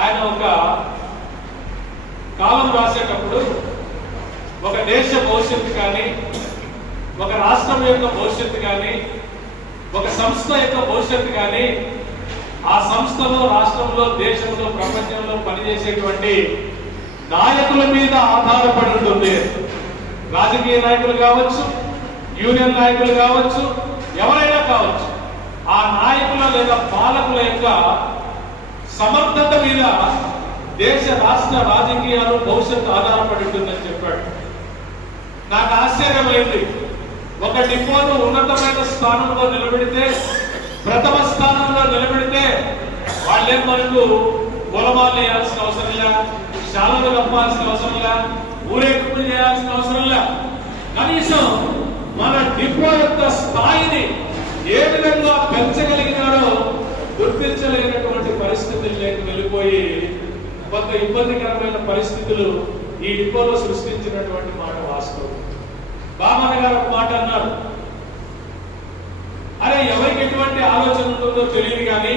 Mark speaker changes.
Speaker 1: ఆయన ఒక కాలం రాసేటప్పుడు ఒక దేశ భవిష్యత్తు కానీ ఒక రాష్ట్రం యొక్క భవిష్యత్తు కానీ ఒక సంస్థ యొక్క భవిష్యత్తు కానీ ఆ సంస్థలో రాష్ట్రంలో దేశంలో ప్రపంచంలో పనిచేసేటువంటి నాయకుల మీద ఆధారపడి ఉంటుంది. రాజకీయ నాయకులు కావచ్చు యూనియన్ నాయకులు కావచ్చు ఎవరైనా కావచ్చు ఆ నాయకుల లేదా పాలకుల యొక్క సమర్థత మీద దేశ రాష్ట్ర రాజకీయాలు భవిష్యత్తు ఆధారపడి ఉంటుందని చెప్పాడు. నాకు ఆశ్చర్యమైంది ఒక డిపోను ఉన్నతమైన స్థానంలో నిలబెడితే ప్రథమ స్థానంలో నిలబెడితే వాళ్ళే మనకు పొలమాలు వేయాల్సిన అవసరం లే శాలను కప్పాల్సిన అవసరం లే ఊరేగింపులు చేయాల్సిన అవసరం లే. కనీసం మన డిపో యొక్క స్థాయిని పోయి కొంత ఇబ్బందికరమైన పరిస్థితులు ఈ డిపోలో సృష్టించినటువంటి మాట వాస్తవం. బామన్న గారు ఒక మాట అన్నారు. అరే ఎవరికి ఎటువంటి ఆలోచన ఉంటుందో తెలియదు కానీ